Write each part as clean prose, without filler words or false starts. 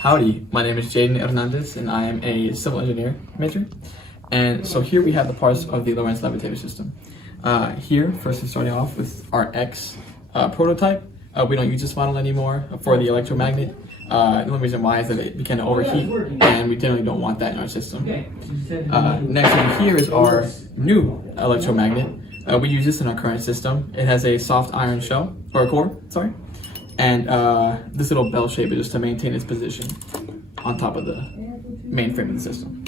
Howdy, my name is Jaden Hernandez and I am a civil engineer major. And so here we have the parts of the Lorentz Levitator system. Here, first we're starting off with our X prototype. We don't use this model anymore for the electromagnet. The only reason why is that it began to overheat and we generally don't want that in our system. Next over here is our new electromagnet. We use this in our current system. It has a soft iron shell, or a core, sorry. And this little bell shape is just to maintain its position on top of the main frame of the system.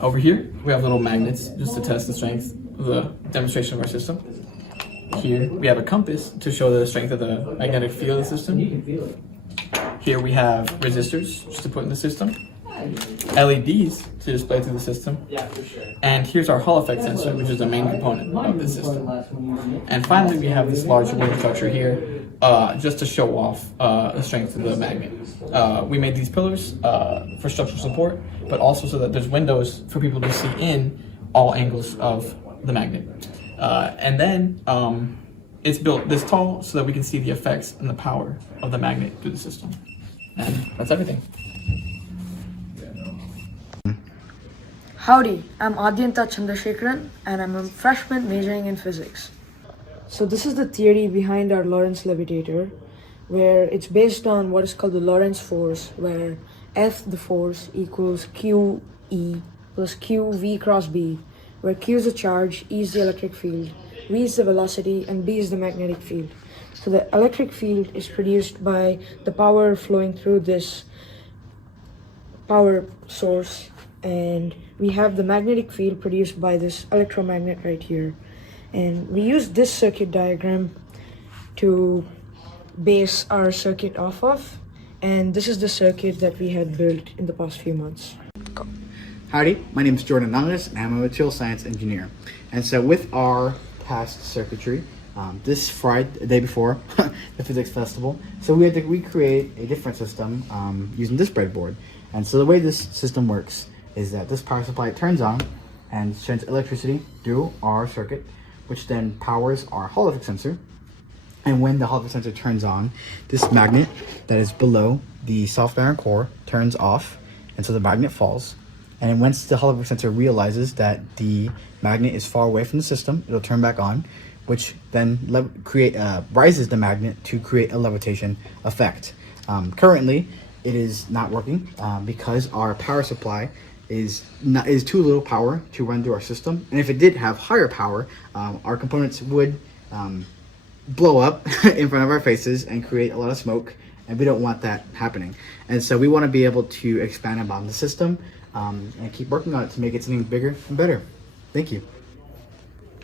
Over here, we have little magnets just to test the strength of the demonstration of our system. Here, we have a compass to show the strength of the magnetic field of the system. Here we have resistors just to put in the system. LEDs to display through the system. And here's our Hall effect sensor, which is the main component of the system. And finally, we have this large wooden structure here, just to show off the strength of the magnet. We made these pillars for structural support, but also so that there's windows for people to see in all angles of the magnet. And then it's built this tall so that we can see the effects and the power of the magnet through the system. And that's everything. Howdy, I'm Adyanta Chandrasekharan and I'm a freshman majoring in physics. So this is the theory behind our Lorentz levitator, where it's based on what is called the Lorentz force, where F, the force, equals QE plus QV cross B, where Q is the charge, E is the electric field, V is the velocity, and B is the magnetic field. So the electric field is produced by the power flowing through this power source, and we have the magnetic field produced by this electromagnet right here. And we use this circuit diagram to base our circuit off of, and this is the circuit that we had built in the past few months. Howdy, my name is Jorden and I'm a material science engineer. And so with our past circuitry, this Friday, the day before the physics festival, so we had to recreate a different system using this breadboard. And so the way this system works is that this power supply turns on and sends electricity through our circuit, which then powers our Hall effect sensor. And when the Hall effect sensor turns on, this magnet that is below the soft iron core turns off, and so the magnet falls. And once the Hall effect sensor realizes that the magnet is far away from the system, it'll turn back on, which then rises the magnet to create a levitation effect. Currently, it is not working because our power supply is too little power to run through our system. And if it did have higher power, our components would blow up in front of our faces and create a lot of smoke, and we don't want that happening. And so we want to be able to expand upon the system and keep working on it to make it something bigger and better. Thank you.